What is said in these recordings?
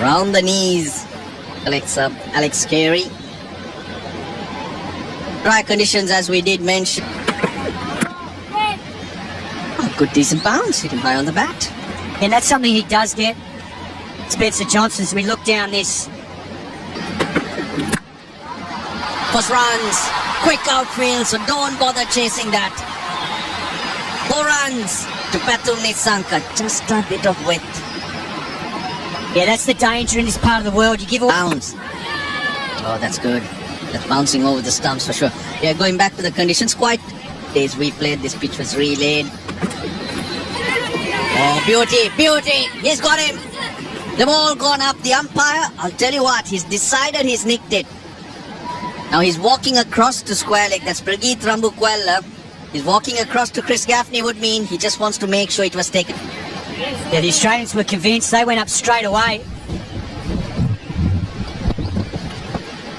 Round the knees. Alex Carey. Dry conditions, as we did mention. Oh, good decent bounce, hitting high on the bat. And that's something he does get. Spencer Johnson, as we look down this. First runs, quick outfield, so don't bother chasing that. 4 runs to Patul Nisanka, just a bit of width. Yeah, that's the danger in this part of the world. You give away. Bounce. Oh, that's good. That's bouncing over the stumps for sure. Yeah, going back to the conditions, quite days we played, this pitch was relayed. Oh, beauty, he's got him. The ball gone up, the umpire, I'll tell you what, he's decided he's nicked it. Now he's walking across to square leg, that's Prageet Rambukwella. He's walking across to Chris Gaffney would mean he just wants to make sure it was taken. Yeah, the Australians were convinced. They went up straight away.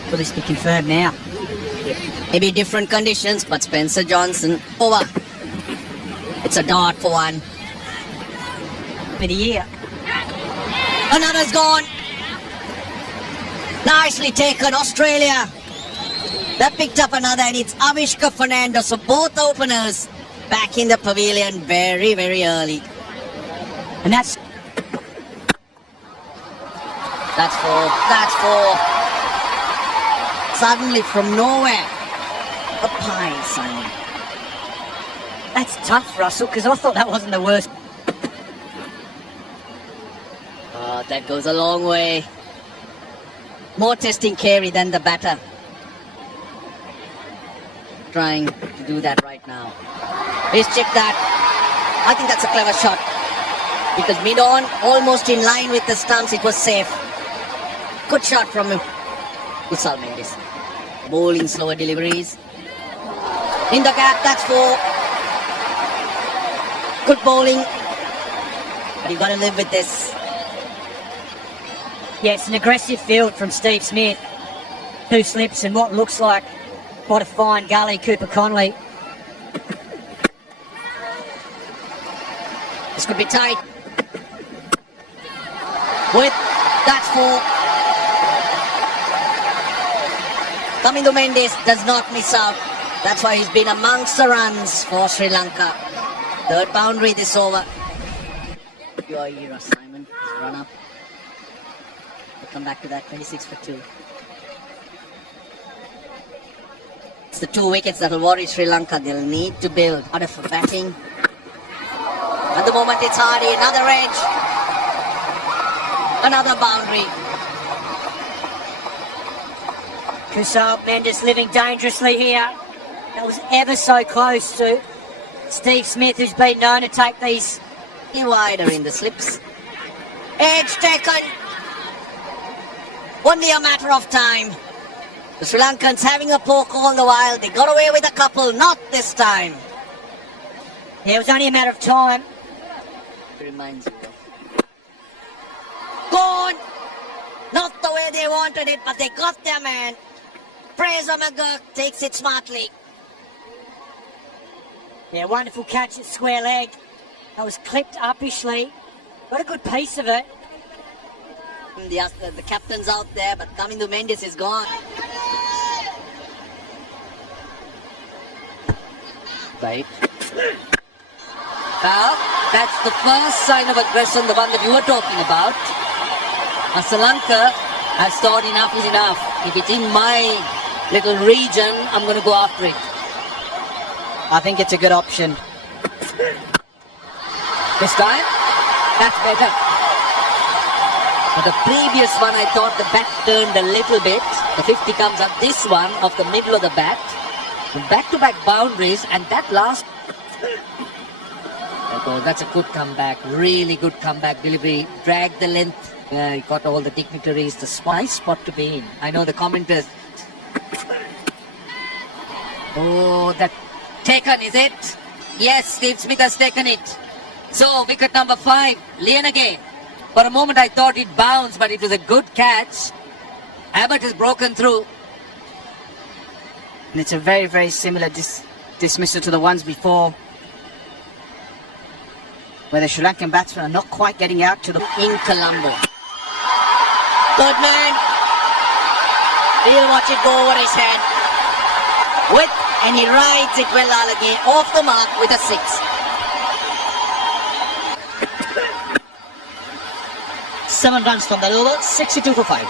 Will this be confirmed now? Maybe different conditions, but Spencer Johnson over. It's a dart for 1. For the year. Another's gone. Nicely taken, Australia. That picked up another, and it's Avishka Fernando. So both openers back in the pavilion very, very early. And that's 4. Suddenly from nowhere, a pie, Simon. That's tough, Russell, because I thought that wasn't the worst. Oh, that goes a long way. More testing Carey than the batter. Trying to do that right now. Please check that. I think that's a clever shot. Because mid-on, almost in line with the stumps, it was safe. Good shot from him. Kusal Mendes. Bowling slower deliveries. In the gap, that's 4. Good bowling. But you've got to live with this. Yeah, it's an aggressive field from Steve Smith. 2 slips and what looks like quite a fine gully, Cooper Connolly. This could be tight. With that's 4. Kamindu Mendes does not miss out. That's why he's been amongst the runs for Sri Lanka. 3rd boundary this over. Your era, Simon. Run up. We'll come back to that. 26 for 2. It's the 2 wickets that will worry Sri Lanka. They'll need to build harder for batting. At the moment it's Hardy. Another edge. Another boundary. Kusal Mendes living dangerously here. That was ever so close to Steve Smith, who's been known to take these Wider in the slips. Edge taken. Only a matter of time. The Sri Lankans having a poke all the while. They got away with a couple. Not this time. Yeah, it was only a matter of time. Reminds you of. Gone. Not the way they wanted it, but they got their man. Fraser McGurk takes it smartly. Yeah, wonderful catch at square leg. That was clipped uppishly. What a good piece of it. The captain's out there, but Kamindu Mendes is gone. Right. Well, that's the first sign of aggression, the one that you were talking about. Sri Lanka has thought enough is enough. If it's in my little region, I'm going to go after it. I think it's a good option. This time, that's better. But the previous one, I thought the bat turned a little bit. The 50 comes up. This one, off the middle of the bat. Back-to-back boundaries, and that last... Oh, that's a good comeback. Really good comeback delivery. Dragged the length. He got all the dignitaries. The nice spot to be in. I know the commenters. Oh, that taken, is it? Yes, Steve Smith has taken it. So, wicket number 5, Lianage. For a moment I thought it bounced, but it was a good catch. Abbott has broken through. And it's a very, very similar dismissal to the ones before, where the Sri Lankan batsmen are not quite getting out to the... In Colombo. Third man. He'll watch it go over his head. And he rides it well, Alagi, off the mark with a 6. 7 runs from that over, 62 for 5.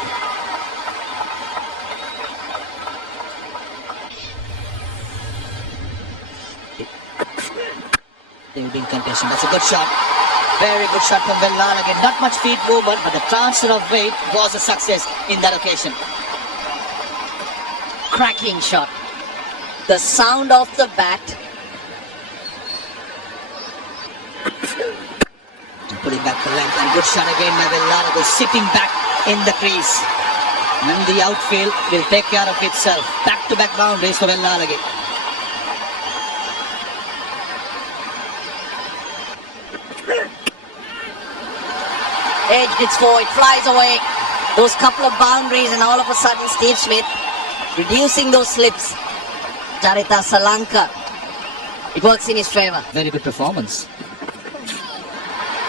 They will be in contention. That's a good shot. Very good shot from Vellal again. Not much feet movement, but the transfer of weight was a success in that occasion. Cracking shot. The sound of the bat. Putting back the length and good shot again by Vellal, sitting back in the crease. And the outfield will take care of itself. Back-to-back boundaries for Vellal again. Edge hits forward, flies away. Those couple of boundaries and all of a sudden Steve Smith reducing those slips. Charita Salanka. It works in his favour. Very good performance.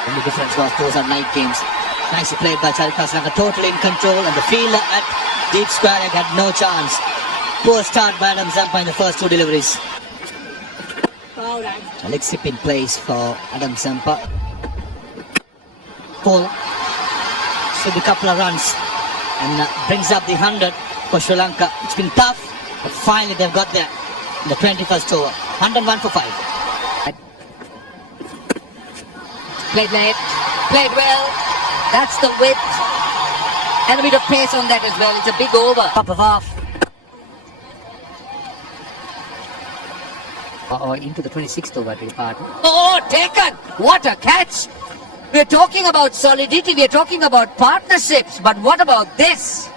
Only difference was those are night games. Nicely played by Charita Salanka, totally in control, and the fielder at deep square leg had no chance. Poor start by Adam Zampa in the first 2 deliveries. A leg slip in place for Adam Zampa. Pull. Should be a couple of runs and brings up the 100 for Sri Lanka. It's been tough, but finally they've got there in the 21st over. 101 for 5. Played late, played well. That's the width. And a bit of pace on that as well. It's a big over. Top of half. Into the 26th over, pardon. Oh, taken! What a catch! We're talking about solidity, we're talking about partnerships, but what about this?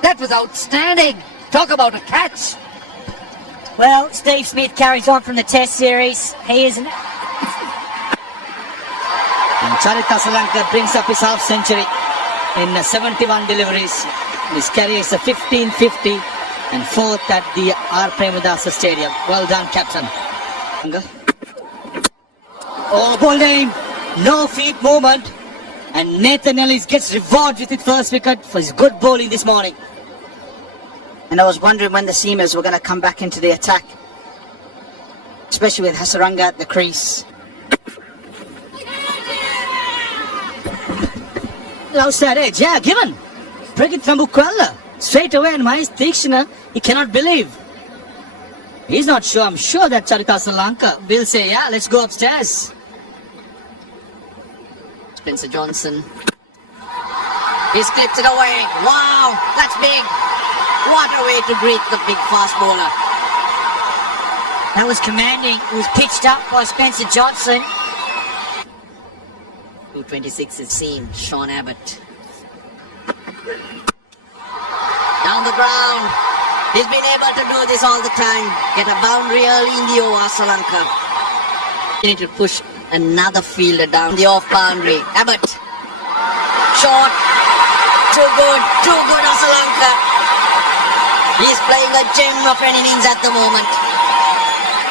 That was outstanding. Talk about a catch. Well, Steve Smith carries on from the Test series. He is... And Charita Salanka brings up his half century in 71 deliveries. His career is a 1550 and 4th at the R. Premadasa Stadium. Well done, Captain. Oh, ball aim. No feet movement. And Nathan Ellis gets rewarded with his first wicket for his good bowling this morning. And I was wondering when the seamers were going to come back into the attack, especially with Hasaranga at the crease. Outside edge, yeah, given. Brigid from Bukwala. Straight away, and Mahesh Deekshana, he cannot believe. He's not sure. I'm sure that Charita Salanka will say, yeah, let's go upstairs. Spencer Johnson. He's clipped it away. Wow, that's big. What a way to greet the big fast bowler. That was commanding. It was pitched up by Spencer Johnson. 226 is seen. Sean Abbott. Down the ground. He's been able to do this all the time. Get a boundary early in the over, Sri Lanka. You need to push another fielder down the off boundary. Abbott. Short. Too good. Too good, Sri Lanka. He's playing a gem of an innings at the moment.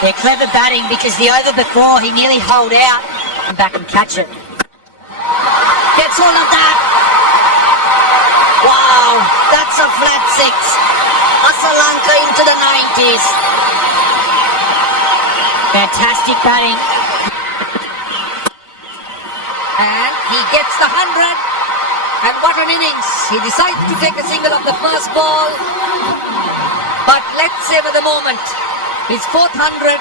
They're clever batting because the over before he nearly holed out. Come back and catch it. Gets hold of that. Wow, that's a flat 6. Sri Lanka into the 90s. Fantastic batting. And he gets the 100. And what an innings. He decides to take a single of the first ball. But let's savor the moment. His 4th 100.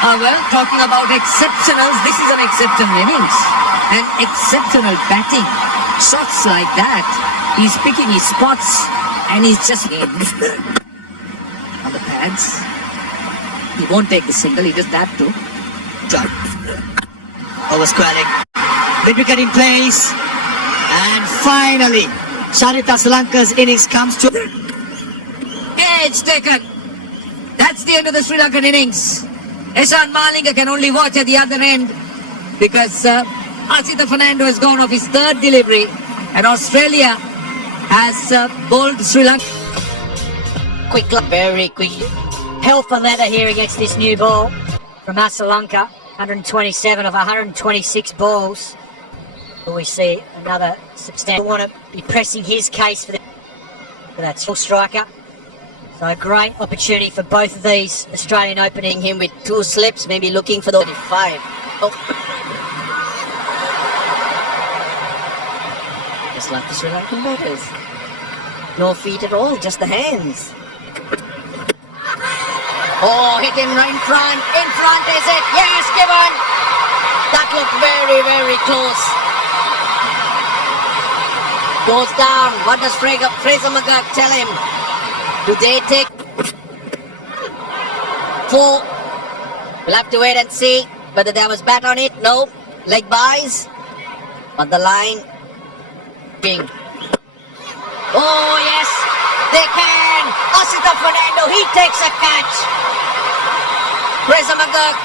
Well, talking about exceptionals, this is an exceptional innings. And exceptional batting. Shots like that. He's picking his spots. And he's just on the pads. He won't take the single, he does that too. Done. Over squaring. Big wicket in place. And finally, Charita Salanka's innings comes to... Edge taken. That's the end of the Sri Lankan innings. Eshan Malinga can only watch at the other end because Asita Fernando has gone off his 3rd delivery and Australia has bowled Sri Lanka. Quick, very quick. Hell for leather here against this new ball from Sri Lanka. 127 of 126 balls. We see another substantial. Want to be pressing his case for that striker. So a great opportunity for both of these Australian opening. Him with 2 slips, maybe looking for the 5. Oh. Just like the Sri Lankan batters. No feet at all, just the hands. Oh, hit him right in front. In front, is it? Yes, given. That looked very, very close. Goes down. What does Fraser McGurk tell him? Do they take 4? We'll have to wait and see whether there was bat on it. No. Leg buys. On the line. King. Oh, yes. They can. Asita Fernando. He takes a catch. Fraser McGurk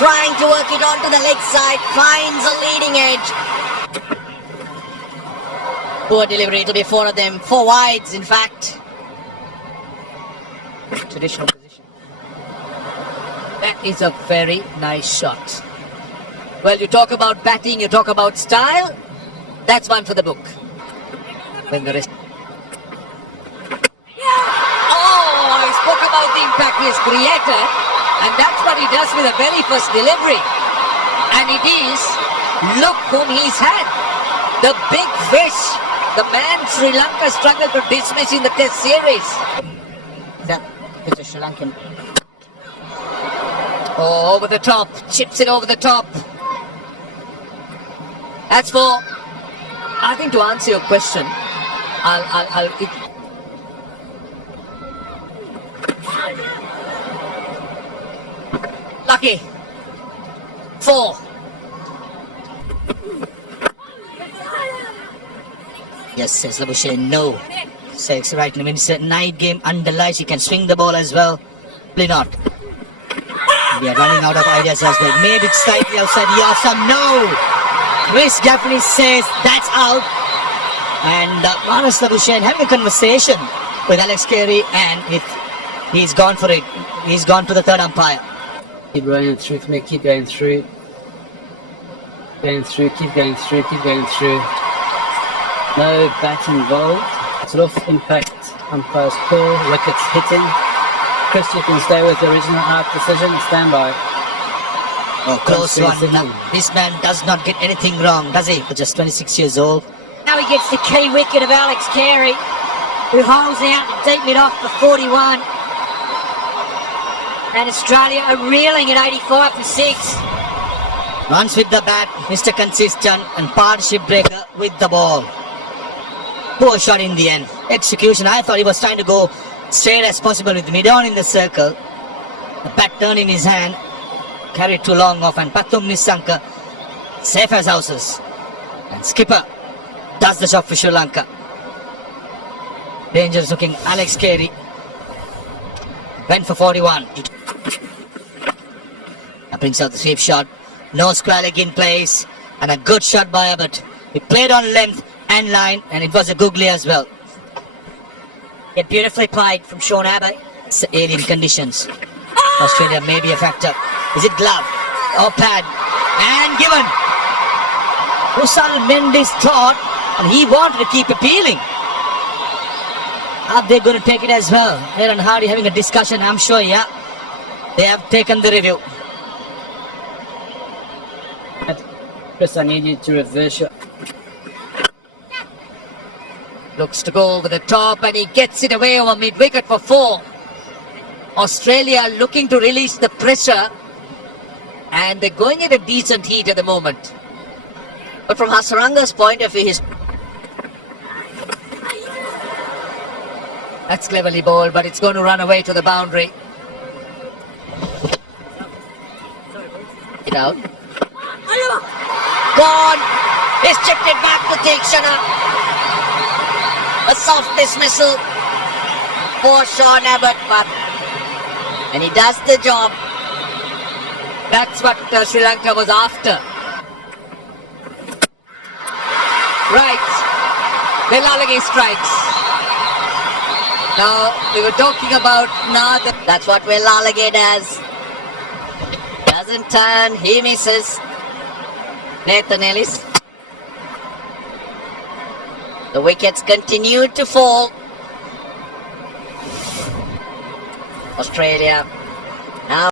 trying to work it onto the leg side. Finds a leading edge. Poor delivery. It'll be 4 of them. 4 wides, in fact. Traditional position. That is a very nice shot. Well, you talk about batting, you talk about style. That's one for the book. When the rest. Oh, I spoke about the impact he has created, and that's what he does with the very first delivery. And it is, look whom he's had. The big fish. The man Sri Lanka struggled to dismiss in the Test series. That is a Sri Lankan. Oh, over the top. Chips it over the top. As for, I think to answer your question, Lucky. 4. Yes, says Labuschagne, no. Says right now, when it's a night game underlies, he can swing the ball as well. Probably not. We are running out of ideas as well. Maybe it's slightly outside the off some. No! Chris Gaffney says that's out. And Marnus Labuschagne having a conversation with Alex Carey, and he's gone for it. He's gone to the third umpire. Keep running through, mate. Keep going through. Going through, keep going through, keep going through. No bat involved. Sort of impact umpire's call. Wickets hitting. Chris, you can stay with the original out decision. Stand by. Oh, close one. No, this man does not get anything wrong, does he? For just 26 years old. Now he gets the key wicket of Alex Carey, who holds out deep mid off for 41. And Australia are reeling at 85 for 6. Runs with the bat, Mr. Consistent, and partnership breaker with the ball. Poor shot in the end. Execution, I thought he was trying to go straight as possible with mid-on in the circle. The bat turned in his hand, carried too long off, and Pathum Nissanka safe as houses. And skipper does the job for Sri Lanka. Dangerous looking Alex Carey. Went for 41. That brings out the sweep shot. No square leg in place. And a good shot by Abbott. He played on length and line, and it was a googly as well. Yeah, beautifully played from Sean Abbott. It's alien conditions. Australia may be a factor. Is it glove or pad? And given. Kusal Mendes thought, and he wanted to keep appealing. Are they going to take it as well? Aaron Hardy having a discussion, I'm sure, yeah. They have taken the review. Chris, I need you to reverse your... Looks to go over the top, and he gets it away over mid-wicket for 4. Australia looking to release the pressure, and they're going at a decent heat at the moment. But from Hasaranga's point of view, that's cleverly bowled, but it's going to run away to the boundary. Get out. Gone. He's chipped it back to Tikshana. A soft dismissal for Sean Abbott, and he does the job. That's what Sri Lanka was after. Right. Velalage strikes. Now, we were talking about that's what Velalage does. Doesn't turn, he misses. Nathan Ellis. The wickets continue to fall. Australia